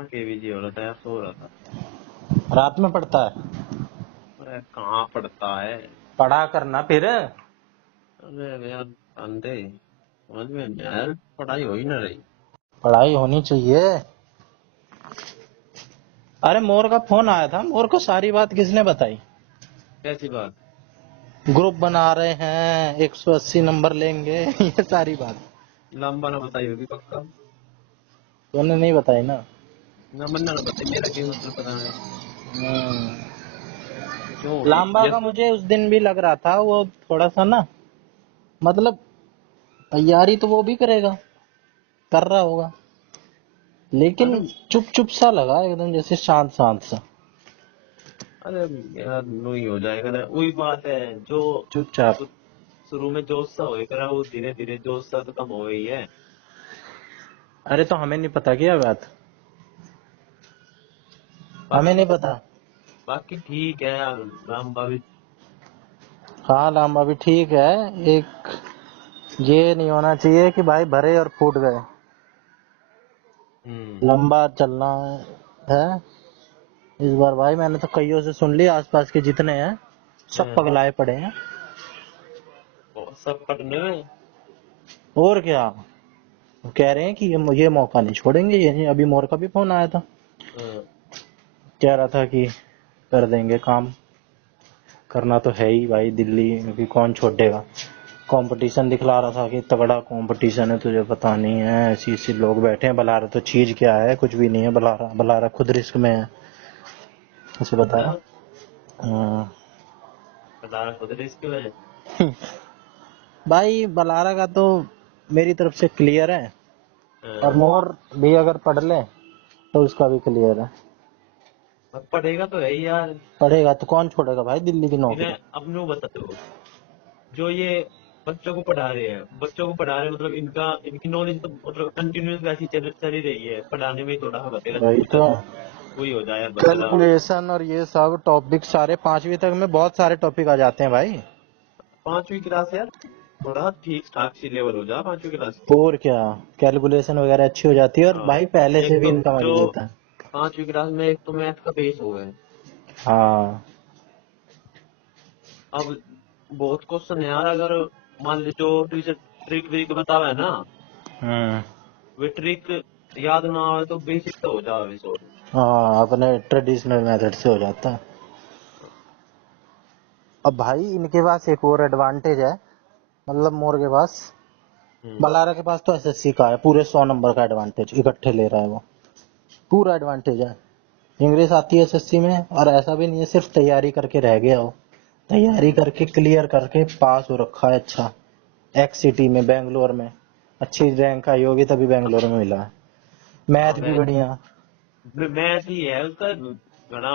कहाँ के बिजी हो रहा था यार, सो रहा था। रात में पढ़ता है? अरे कहाँ पढ़ता है। पढ़ा करना फिर। अरे यार अंधे, समझ में नहीं आया यार, पढ़ाई हो ही ना रही। पढ़ाई होनी चाहिए। अरे मोर का फोन आया था, मोर को सारी बात किसने बताई? कैसी बात। ग्रुप बना रहे हैं, 180 नंबर लेंगे ये सारी बात लंबा ना बताई होगी पक्का। तूने नहीं बताई ना। ना मन्ना ना बताई, मेरा क्या मतलब पता नहीं हम्म। क्यों। लांबा ये का मुझे उस दिन भी लग रहा था वो थोड़ा सा ना, मतलब तैयारी तो वो भी करेगा, कर रहा होगा, लेकिन अरे चुप चुप सा लगा एकदम, जैसे शांत शांत सा। अरे यार नो ही हो जाएगा ना, वही बात है जो चुपचाप। शु- शुरू में जोश सा होएगा वो धीरे धीरे जोश सा तो कम हो गई है। अरे तो हमें नहीं पता क्या बात? हमें बाकी नहीं पता। बाकी ठीक है यार, लंबा भी। हाँ लांबा भी ठीक है। एक ये नहीं होना चाहिए कि भाई भरे और फूट गए। हम्म। लंबा चलना है। इस बार भाई मैंने तो कईयों से सुन लिया, आसपास के जितने हैं सब हाँ, पगलाए पड़े हैं। और सब पढ़ने में। और क्या, वो कह रहे हैं कि ये मौका नहीं छोड़ेंगे। ये अभी मोर का भी फोन आया था, हाँ, कह रहा था कि कर देंगे काम। करना तो है ही भाई, दिल्ली में भी कौन छोड़ेगा। कंपटीशन दिखला रहा था कि तगड़ा कंपटीशन है, तुझे पता नहीं है, ऐसी ऐसी लोग बैठे हैं। बला रहा तो चीज क्या है, कुछ भी नहीं है। बला रहा खुद रिस्क में है, उसे बता अच्छा। रहा। हाँ। बता खुद रिस्क में। भाई बलारा का तो मेरी तरफ से क्लियर है, और हाँ, मोर भी अगर पढ़ ले तो उसका भी क्लियर है। अब पढ़ेगा तो है ही यार। पढ़ेगा तो कौन छोड़ेगा भाई दिल्ली की इन्हें नौकरी। अपने को बता दो, जो ये बच्चों को पढ़ा रहे हैं, बच्चों को पढ़ा रहे हैं मतलब इनकी नॉलेज तो मतलब कंटिन्यूस वैसी चल ही रही है, पढ़ाने में ही थोड़ा बतेगा वही कुछ तो, वही हो जाए यार बच्चा। कैलकुलेशन और ये सब टॉपिक सारे 5वीं तक में बहुत सारे टॉपिक आ जाते हैं भाई। 5वीं क्लास यार, थोड़ा ठीक ठाक सी लेवल हो जा 5वीं क्लास की। और क्या, कैलकुलेशन वगैरह अच्छी हो जाती है, और हाँ, भाई पहले एक से भी तो इनका जो मजबूत है। 5वीं क्लास में एक तो मैथ का बेस हो गए। हाँ। अब बहुत क्वेश्चन है यार, अगर मान ली जो टीचर ट्रिक व्रिक बतावे ना, हम्म। वे ट्रिक याद ना आवे तो बेसिक तो हो जावे सॉल्व। हाँ अपने ट्रेडिशनल मेथड से हो जाता है। अब भाई इनके पास एक और एडवांटेज है, मतलब मोर के पास, हम्म। बलारा के पास तो एसएससी का है पूरे 100 नंबर का एडवांटेज इकट्ठे ले रहा है वो, पूरा एडवांटेज है। इंग्लिश आती है एसएससी में, और ऐसा भी नहीं है सिर्फ तैयारी करके रह गया हो, तैयारी करके क्लियर करके पास हो रखा है। अच्छा, एक्स सिटी में बेंगलोर में अच्छी रैंक आई होगी तभी बेंगलोर में मिला है। हाँ मैथ भी बढ़िया। मैथ ही है उसका घना।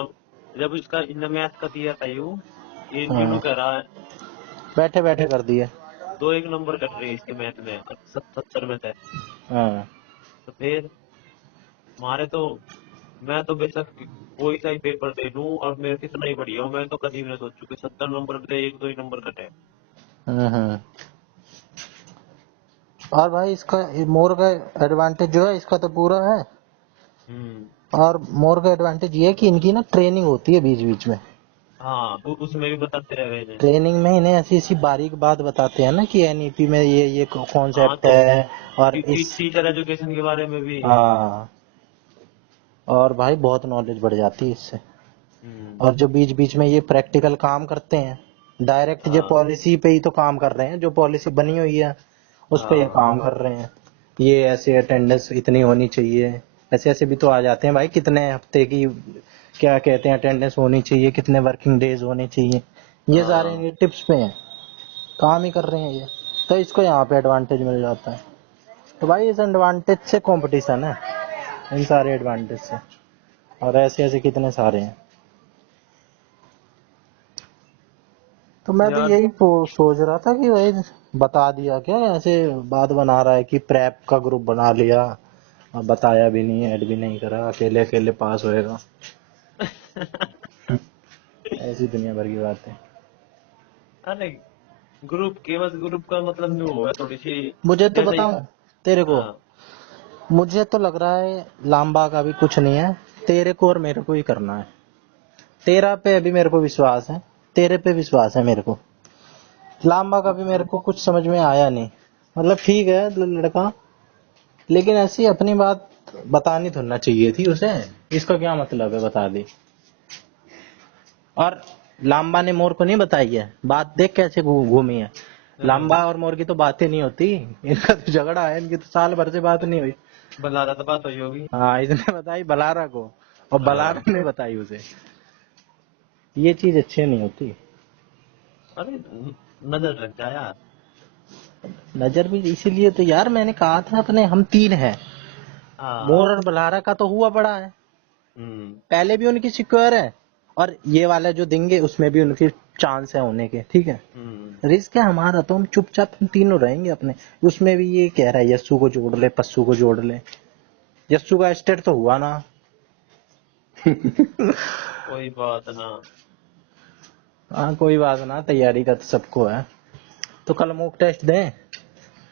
जब उसका इन मैथ का दिया था ये इन दिनों हाँ कर रहा है। बैठे बैठे कर दिए। दो एक नंबर कट रहे हैं इसके मैथ में, 70 में थे। हाँ तो फिर हमारे तो, मैं तो बेशक कोई सा ही पेपर दे दूं और मेरे कितना ही बढ़िया हो, मैं तो कभी भी नहीं सोचू कि 70 नंबर पे एक दो ही नंबर कटे। हम्म। और भाई इसका मोर का एडवांटेज जो है इसका तो पूरा है। हम्म। और मोर का एडवांटेज ये है कि इनकी ना ट्रेनिंग होती है बीच बीच में। हाँ उसमें भी बताते रह गए थे। ट्रेनिंग में इन्हें ऐसी ऐसी बारीक बात बताते हैं ना कि एनईपी में ये हाँ कॉन्सेप्ट तो है, और इस। टीचर एजुकेशन के बारे में भी। हाँ, और भाई बहुत नॉलेज बढ़ जाती है इससे। हम्म। और जो बीच बीच में ये प्रैक्टिकल काम करते हैं, डायरेक्ट ये हाँ पॉलिसी पे ही तो काम कर रहे हैं, जो पॉलिसी बनी हुई है उस पे ये हाँ काम कर रहे हैं। ये ऐसे अटेंडेंस इतनी होनी चाहिए, ऐसे ऐसे भी तो आ जाते हैं भाई, कितने हफ्ते की क्या कहते हैं अटेंडेंस होनी चाहिए, कितने वर्किंग डेज होने चाहिए, ये सारे हाँ। इनके टिप्स पे हैं, काम ही कर रहे हैं ये। तो इसको यहाँ पे एडवांटेज मिल जाता है। तो भाई इस एडवांटेज से कंपटीशन है, इन सारे एडवांटेज से, और ऐसे ऐसे कितने सारे हैं। तो मैं भी यार यही सोच रहा था कि भाई बता दिया क्या, ऐसे बात बना रहा है कि प्रेप का ग्रुप बना लिया, और बताया भी नहीं, ऐड भी नहीं करा, अकेले अकेले पास होएगा। ऐसी दुनिया भर की बात है। अरे ग्रुप केवल ग्रुप का मतलब जो होगा थोड़ी सी मुझे तो जैसे ही। बताऊं तेरे को, हाँ मुझे तो लग रहा है लांबा का भी कुछ नहीं है, तेरे को और मेरे को ही करना है। तेरा पे अभी मेरे को विश्वास है, तेरे पे विश्वास है मेरे को। लांबा का भी मेरे को कुछ समझ में आया नहीं। मतलब ठीक है लड़का, लेकिन ऐसी अपनी बात बतानी थोड़ी ना चाहिए थी उसे। इसका क्या मतलब है बता दी। और लांबा ने मोर को नहीं बताई है बात, देख कैसे घूमी है। लांबा और मोर की तो बातें नहीं होती, इनका तो झगड़ा है, इनकी तो साल भर से बात नहीं हुई। बलारा तो बात हुई होगी। हाँ, इसने बताई बलारा को और हाँ। बलारा ने बताई उसे। ये चीज अच्छी नहीं होती। अरे नजर लग जाए यार। नजर भी इसीलिए तो यार मैंने कहा था अपने, हम तीन हैं। हाँ। मोर और बलारा का तो हुआ पड़ा है, हम्म। पहले भी उनकी सिक्योर है, और ये वाला जो देंगे उसमें भी उनकी चांस है होने के, ठीक है। हम्म। रिस्क है हमारा, तो हम चुपचाप हम तीनों रहेंगे अपने। उसमें भी ये कह रहा है यस्सू को जोड़ ले, पस्सू को जोड़ ले। यस्सू का स्टेट तो हुआ ना। कोई बात ना। हाँ कोई बात ना, तैयारी का तो सबको है। तो कल मॉक टेस्ट दें।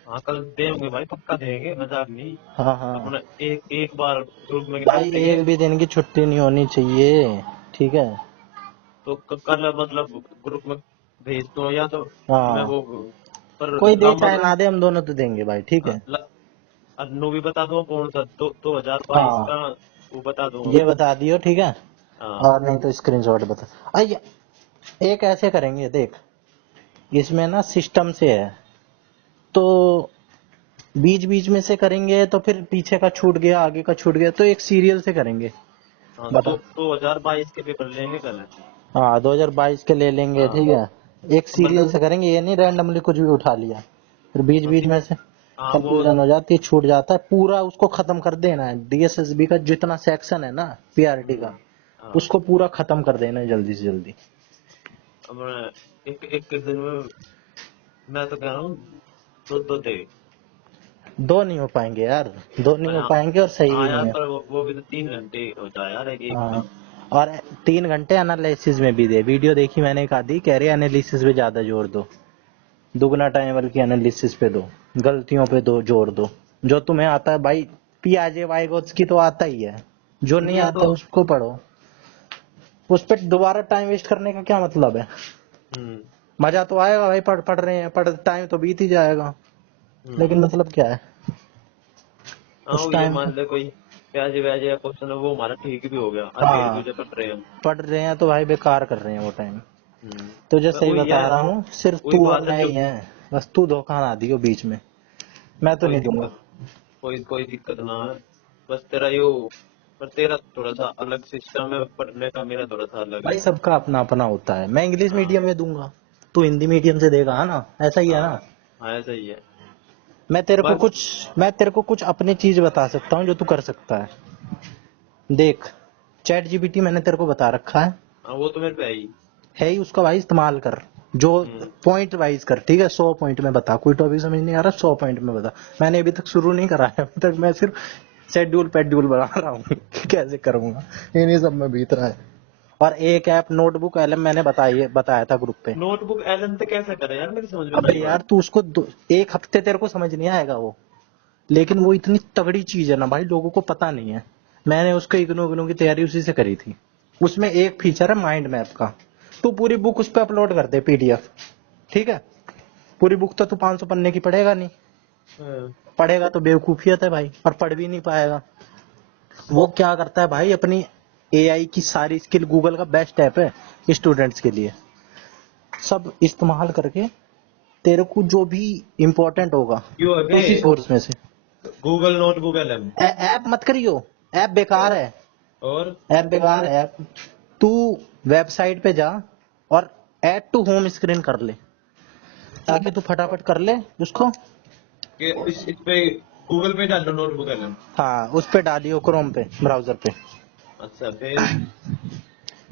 हाँ कल देंगे भाई, पक्का देंगे, मजाक नहीं। हाँ हाँ अपना एक एक बार ग्रुप में भाई, बैठेंगे। एक भी दिन की छुट्टी नहीं होनी चाहिए, ठीक है। तो कल मतलब ग्रुप में भेज दो या तो मैं हाँ, वो, पर कोई दे लांबा चाहे ना दे, हम दोनों तो देंगे भाई, ठीक है। अन्नू भी बता दो कौन सा 2022 हाँ, का, वो बता दो। ये बता दियो, ठीक है। हाँ। और नहीं तो स्क्रीनशॉट बता। अय एक ऐसे करेंगे देख, इसमें ना सिस्टम से है, तो बीच बीच में से करेंगे तो फिर पीछे का छूट गया, आगे का छूट गया, तो एक सीरियल से करेंगे। हाँ बता। 2022 के पेपर लेंगे कल। हाँ 2022 के ले लेंगे, हाँ ठीक है। एक सीरियल मतलब। से करेंगे, ये नहीं रैंडमली कुछ भी उठा लिया, फिर बीच हाँ बीच में से हाँ, वो। कंफ्यूजन हो जाती है, छूट जाता है। पूरा उसको खत्म कर देना है, डीएसएसबी का जितना सेक्शन है ना, पीआरटी का, हाँ उसको पूरा खत्म कर देना है जल्दी से जल्दी। अब एक एक दिन में मैं तो कह रहा हूँ दो दे। दो नहीं हो पाएंगे यार, दो नहीं हो हाँ। पाएंगे और सही हाँ भी यार, नहीं है। पर वो भी तो 3 घंटे होता है यार, एक हाँ, का। और 3 घंटे एनालिसिस में भी दे। वीडियो देखी मैंने एक आधी, कह रही एनालिसिस पे ज्यादा जोर दो, दुगना टाइम बल्कि एनालिसिस पे दो, गलतियों पे दो जोर दो। जो तुम्हें आता है भाई, पियाजे वाइगोत्स की तो आता ही है, जो नहीं इनका आता तो। उसको पढ़ो। उस पर दोबारा टाइम वेस्ट करने का क्या मतलब है। हम्म। मजा तो आएगा भाई, पढ़ पढ़ रहे हैं, पढ़ टाइम तो बीत ही जाएगा, लेकिन हम्म। मतलब क्या है हाँ उस वो ये टाइम मान पे। ले कोई प्याजे व्याजे या क्वेश्चन है, वो हमारा ठीक भी हो गया, अकेले हाँ, दूसरे पढ़ रहे हैं हम। पढ़ रहे हैं तो भाई बेकार कर रहे हैं वो टाइम। हम्म। तुझे पर सही वही बता है। रहा हूँ, सिर्फ वही तू और बात है मैं जो। ही है, बस तू धोखा ना दियो बीच में, मैं तो कोई नहीं दूंगा। दिक्कत, कोई कोई दिक्कत ना है। बस तेरा यो, पर तेरा थोड़ा सा अलग सिस्टम है पढ़ने का, मेरा थोड़ा सा अलग भाई है। सबका अपना अपना होता है, मैं इंग्लिश हाँ। मीडियम में दूंगा, तू हिंदी मीडियम से देगा, है ना, ऐसा ही है हाँ। ना। हाँ ऐसा ही है। बस। मैं तेरे को कुछ अपनी चीज बता सकता हूँ जो तू कर सकता है। देख, चैट जीपीटी मैंने तेरे को बता रखा हाँ वो तो मेरे पे है ही। है ही उसका भाई इस्तेमाल कर। जो हम्म। पॉइंट वाइज कर, ठीक है, 100 पॉइंट में बता, कोई टॉपिक समझ नहीं आ रहा 100 पॉइंट में बता। मैंने अभी तक शुरू नहीं करा है, अभी तक मैं सिर्फ शेड्यूल पेड्यूल बना रहा हूँ कि कैसे करूंगा, इन्हीं सब में बीत रहा है। और एक ऐप नोटबुक एलएम मैंने बताया था ग्रुप पे। नोटबुक एलन पे कैसे करे यार, मेरी समझ में अबे नहीं यार पड़ी। तू उसको एक हफ्ते तेरे को समझ नहीं आएगा वो, लेकिन वो इतनी तगड़ी चीज है ना भाई, लोगों को पता नहीं है। मैंने उसको इग्नू इग्नू की तैयारी उसी से करी थी। उसमें एक फीचर है माइंड मैप का, तू पूरी बुक उस पर अपलोड कर दे पीडीएफ, ठीक है। पूरी बुक तो तू 500 पन्ने की पढ़ेगा नहीं, हाँ। पढ़ेगा तो बेवकूफियत है भाई, और पढ़ भी नहीं पाएगा। वो क्या करता है भाई, अपनी एआई की सारी स्किल, गूगल का बेस्ट ऐप है स्टूडेंट्स के लिए, सब इस्तेमाल करके तेरे को जो भी इम्पोर्टेंट होगा क्यों है उसी सोर्स में से। Google notebook Elon. ऐप मत करियो, ऐप बेकार है, और। ऐप बेकार है ऐप। तू वेबसाइट पे जा और ऐड टू होम स्क्रीन कर ले, ताकि तू फटाफट कर ले उसको। के इस पे गूगल पे डाल लो नोटबुक एलन। हाँ, उस पे डालियो क्रोम पे, ब्राउजर पे। अच्छा फिर।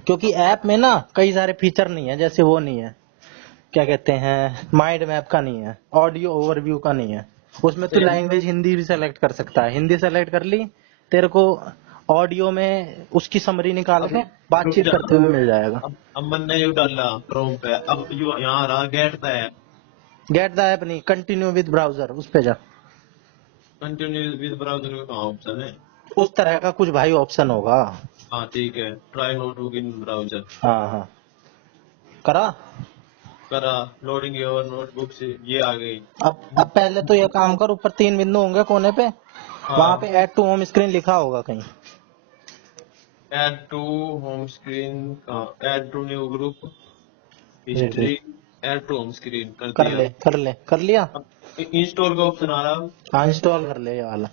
क्योंकि ऐप में ना कई सारे फीचर नहीं है, जैसे वो नहीं है, क्या कहते हैं, माइंड मैप का नहीं है, ऑडियो ओवरव्यू का नहीं है। उसमें तू लैंग्वेज हिंदी भी सेलेक्ट कर सकता है, हिंदी सेलेक्ट कर ली, तेरे को ऑडियो में उसकी समरी निकाल अब के रुक बातचीत जा। करते हुए मिल जाएगा। अब मैंने यू डाला क्रोम पे, अब यू यहाँ रहा get the app. Get the app नहीं, कंटिन्यू विद ब्राउजर, उस पे जा। कंटिन्यू विद ब्राउजर का कहाँ ऑप्शन है? उस तरह का कुछ भाई ऑप्शन होगा। हाँ ठीक है, ट्राई नोटबुक इन ब्राउजर। हाँ हाँ, करा। करा, लोडिंग योर नोटबुक से ये आ गई। अब पहले तो ये काम कर, ऊपर 3 बिंदु होंगे कोने पे, वहां पे हाँ, ऐड टू होम स्क्रीन लिखा होगा कहीं। Add to home screen, add to new group, wait wait, history, add to home screen कर कर दिया। ले कर ले, कर लिया। अब इंस्टॉल का ऑप्शन आ रहा, हाँ इंस्टॉल कर ले, ये वाला,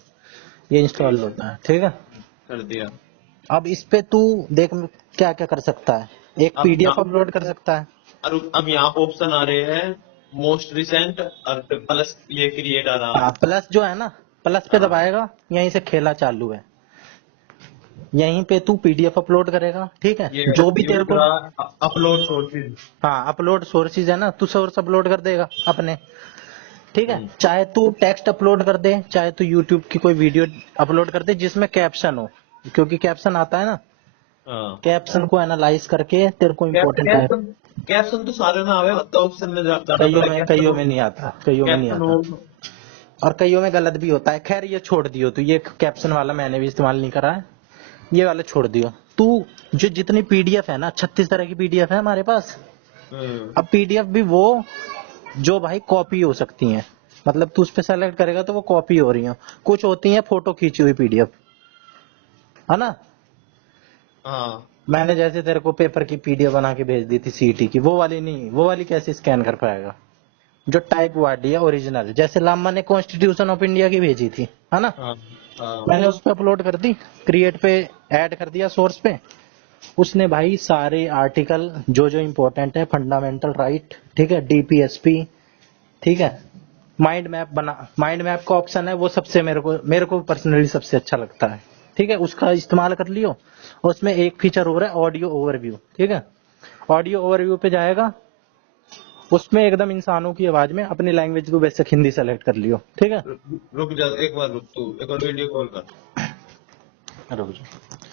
ये इंस्टॉल होता है, ठीक है। कर दिया। अब इस पे तू देख क्या क्या कर सकता है। एक अब पीडीएफ यहाँ, अपलोड कर सकता है। अब यहाँ ऑप्शन आ रहे हैं, मोस्ट रिसेंट और प्लस ये क्रिएट आ रहा। हाँ प्लस जो है ना, प्लस पे हाँ, दबाएगा, यहीं से खेला चालू है। यहीं पे तू पीडीएफ अपलोड करेगा, ठीक है, जो भी ये तेरे उठ को। रहा अपलोड सोर्सेज। हाँ अपलोड सोर्सेज है ना, तू सोर्स अपलोड कर देगा अपने, ठीक है। हम्म, चाहे तू टेक्स्ट अपलोड कर दे, चाहे तू यूट्यूब की कोई वीडियो अपलोड कर दे जिसमें कैप्शन हो, क्योंकि कैप्शन आता है ना, हाँ। कैप्शन को एनालाइज करके तेरे को इम्पोर्टेंट है। कैप्शन, कैप्शन तो सारे में आवे, तो ऑप्शन में जाना कईयों पड़ेगा में कैप्शन। कईयों में नहीं आता, कईयों में नहीं कैप्शन आता, और कईयों में गलत भी होता है। खैर ये छोड़ दियो तू, ये कैप्शन वाला मैंने भी इस्तेमाल नहीं करा है, ये वाला छोड़ दियो तू। जो जितनी पीडीएफ है ना, 36 तरह की पीडीएफ है हमारे पास। अब पीडीएफ भी वो जो भाई कॉपी हो सकती हैं, मतलब तू उस पे सेलेक्ट करेगा तो वो कॉपी हो रही हो। कुछ होती है फोटो खींची हुई पीडीएफ, है ना। हाँ मैंने जैसे तेरे को पेपर की पीडीएफ बना के भेज दी थी सीईटी की, वो वाली नहीं, वो वाली कैसे स्कैन कर पाएगा। जो टाइप वाली है ओरिजिनल, जैसे लामा ने कॉन्स्टिट्यूशन ऑफ इंडिया की भेजी थी, है ना, हाँ हाँ। मैंने उस पे अपलोड कर दी, क्रिएट पे ऐड कर दिया सोर्स पे। उसने भाई सारे आर्टिकल जो जो इम्पोर्टेंट है, फंडामेंटल राइट, ठीक है, डीपीएसपी, ठीक है, माइंड मैप बना, माइंड मैप का ऑप्शन है वो सबसे मेरे को पर्सनली सबसे अच्छा लगता है, ठीक है, उसका इस्तेमाल कर लियो। और उसमें एक फीचर हो रहा है ऑडियो ओवरव्यू, ठीक है, ऑडियो ओवरव्यू पे जाएगा, उसमें एकदम इंसानों की आवाज में अपनी लैंग्वेज को बेशक हिंदी सेलेक्ट कर लियो, ठीक है। रुक जा एक बार, रुक तू एक बार वीडियो कॉल कर। रुक जाओ।